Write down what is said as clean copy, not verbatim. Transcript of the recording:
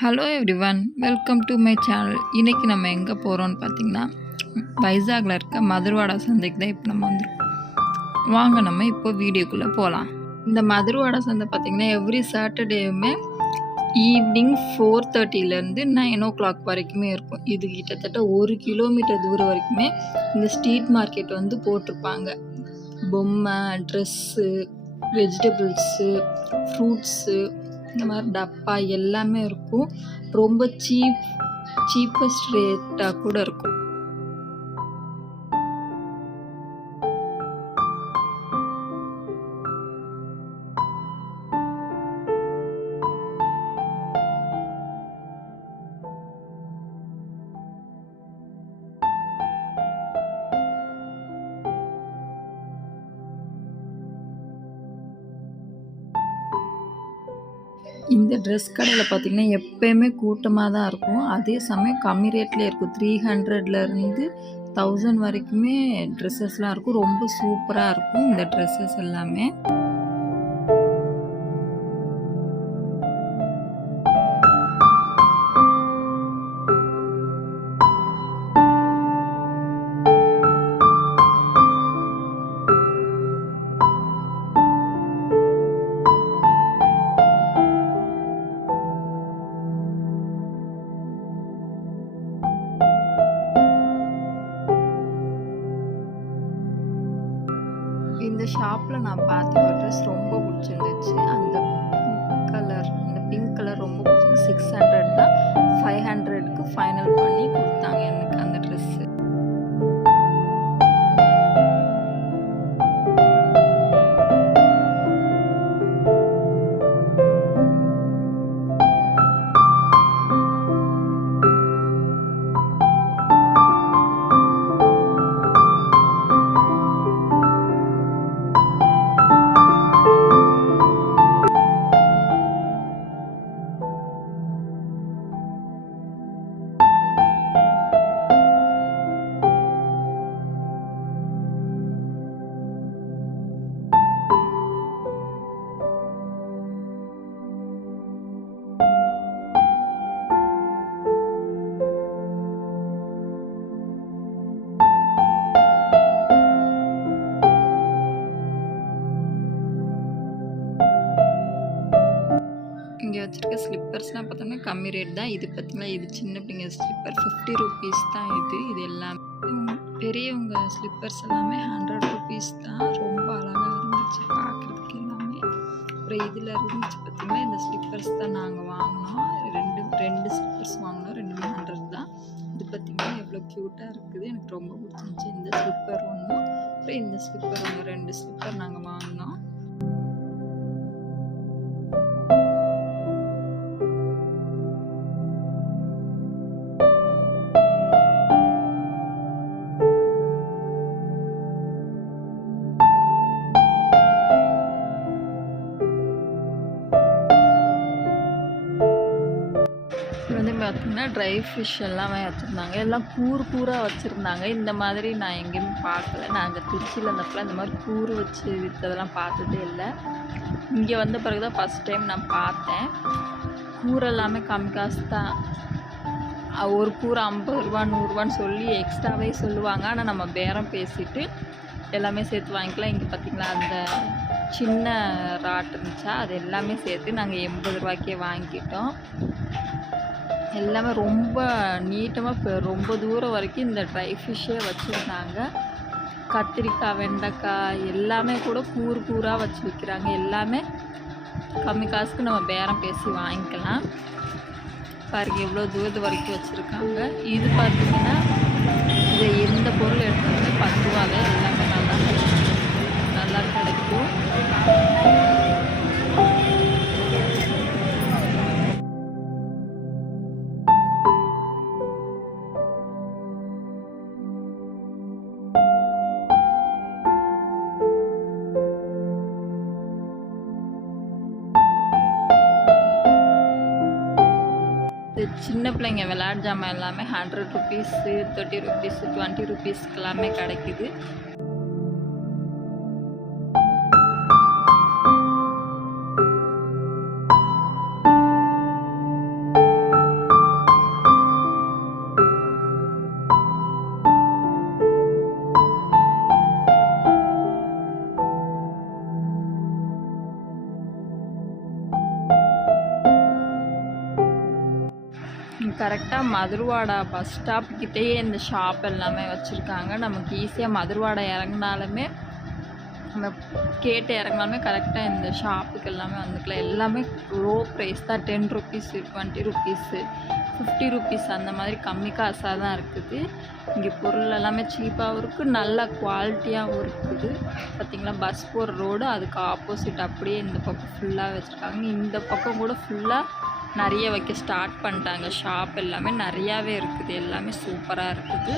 Hello everyone, welcome to my channel. இன்றைக்கி நம்ம எங்கே போகிறோன்னு பார்த்தீங்கன்னா, வைசாகில் இருக்க மதுரவாடா சந்தைக்கு தான் இப்போ நம்ம வந்துருக்கோம். வாங்க நம்ம இப்போ வீடியோக்குள்ளே போகலாம். இந்த மதுரவாடா சந்தை பார்த்திங்கன்னா எவ்ரி சாட்டர்டேவுமே ஈவினிங் 4:30லேருந்து 9 o'clock வரைக்குமே இருக்கும். இது கிட்டத்தட்ட 1 கிலோமீட்டர் தூரம் வரைக்குமே இந்த ஸ்ட்ரீட் மார்க்கெட் வந்து போட்டிருப்பாங்க. பொம்மை, ட்ரெஸ்ஸு, வெஜிடபிள்ஸு, ஃப்ரூட்ஸு, இந்த மாதிரி டப்பா எல்லாமே இருக்கும். ரொம்ப சீப்பஸ்ட் ரேட்டாக கூட இருக்கும். இந்த ட்ரெஸ் கடையில் பார்த்திங்கன்னா எப்போயுமே கூட்டமாக தான் இருக்கும். அதே சமயம் கம்மி ரேட்லேயே இருக்கும். 300லேருந்து 1000 வரைக்குமே ட்ரெஸ்ஸஸ்லாம் இருக்கும். ரொம்ப சூப்பராக இருக்கும் இந்த ட்ரெஸ்ஸஸ் எல்லாமே. இந்த ஷாப்பில் நான் பார்த்த ஒரு ட்ரெஸ் ரொம்ப பிடிச்சிருந்துச்சு. அந்த பிங்க் கலர் ரொம்ப பிடிச்சிருந்துச்சு. 600 தான். 500க்கு ஃபைனல் பண்ணி கொடுத்தாங்க எனக்கு அந்த ட்ரெஸ்ஸு. இங்கே வச்சுருக்க ஸ்லிப்பர்ஸ்லாம் பார்த்தோம்னா கம்மி ரேட் தான். இது பார்த்திங்கன்னா இது சின்ன பிள்ளைங்க ஸ்லிப்பர் 50 rupees தான். இது எல்லாமே பெரியவங்க ஸ்லிப்பர்ஸ் எல்லாமே 100 rupees தான். ரொம்ப அழகாக இருந்துச்சு பார்க்குறதுக்கு எல்லாமே. அப்புறம் இதில் இருந்துச்சு பார்த்திங்கன்னா இந்த ஸ்லிப்பர்ஸ் தான் நாங்கள் வாங்கினோம். ரெண்டு ஸ்லிப்பர்ஸ் வாங்கினோம். ரெண்டுமே 100 தான். இது பார்த்திங்கன்னா எவ்வளோ க்யூட்டாக இருக்குது. எனக்கு ரொம்ப பிடிச்சிருந்துச்சி. இந்த ஸ்லிப்பர் ஒன்று, அப்புறம் இந்த ஸ்லிப்பர் ஒன்று, 2 ஸ்லிப்பர் நாங்கள் வாங்கினோம். வந்து பார்த்திங்கன்னா ட்ரை ஃபிஷ் எல்லாமே வச்சுருந்தாங்க. எல்லாம் கூறாக வச்சுருந்தாங்க. இந்த மாதிரி நான் எங்கேயுமே பார்க்கல. நாங்கள் திருச்சியில் இருந்தப்பல இந்த மாதிரி கூறு வச்சு விற்றதெல்லாம் பார்த்ததே இல்லை. இங்கே வந்த பிறகு தான் ஃபஸ்ட் டைம் நான் பார்த்தேன். கூறு எல்லாமே கம்மி காசு தான். ஒரு கூறு 50 ரூபா 100 ரூபான்னு சொல்லி எக்ஸ்ட்ராவே சொல்லுவாங்க. ஆனால் நம்ம பேரம் பேசிட்டு எல்லாமே சேர்த்து வாங்கிக்கலாம். இங்கே பார்த்திங்களா அந்த சின்ன ராட் இருந்துச்சா, அது எல்லாமே சேர்த்து நாங்கள் 80 ரூபாய்க்கே வாங்கிக்கிட்டோம். எல்லாமே ரொம்ப நீட்டமாக ரொம்ப தூரம் வரைக்கும் இந்த ட்ரை ஃபிஷ்ஷே வச்சுருந்தாங்க. கத்திரிக்காய், வெண்டைக்காய் எல்லாமே கூட கூறாக வச்சு விற்கிறாங்க. எல்லாமே கம்மி காசுக்கு நம்ம பேரம் பேசி வாங்கிக்கலாம். பாருங்க எவ்வளோ தூரத்து வரைக்கும் வச்சுருக்காங்க. இது பார்த்திங்கன்னா இது எந்த பொருள் எடுத்தாலுமே 10 ரூபாவே எல்லாமே நல்லா கிடைக்கும். சின்ன பிள்ளைங்க விளையாட்டு ஜாமான் எல்லாமே 100 rupees, 30 rupees, 20 rupeesக்கு எல்லாமே கிடைக்குது. கரெக்டாக மதுரவாடா பஸ் ஸ்டாப் கிட்டேயே இந்த ஷாப் எல்லாமே வச்சுருக்காங்க. நமக்கு ஈஸியாக மதுரவாடா இறங்குனாலுமே நம்ம கேட்டு இறங்குனாலுமே கரெக்டாக இந்த ஷாப்புக்கு எல்லாமே வந்துக்கலாம். எல்லாமே லோ ப்ரைஸ் தான். 10 ருபீஸ், 20 ருபீஸு, 50 ருபீஸ் அந்த மாதிரி கம்மி காசாக தான் இருக்குது. இங்கே பொருள் எல்லாமே சீப்பாகவும் இருக்குது, நல்ல குவாலிட்டியாகவும் இருக்குது. பார்த்திங்களா, பஸ் போகிற ரோடு அதுக்கு ஆப்போசிட் அப்படியே இந்த பக்கம் ஃபுல்லாக வச்சுருக்காங்க. இந்த பக்கம் கூட ஃபுல்லாக நிறைய வைக்க ஸ்டார்ட் பண்ணிட்டாங்க. ஷாப் எல்லாமே நிறையாவே இருக்குது. எல்லாமே சூப்பராக இருக்குது.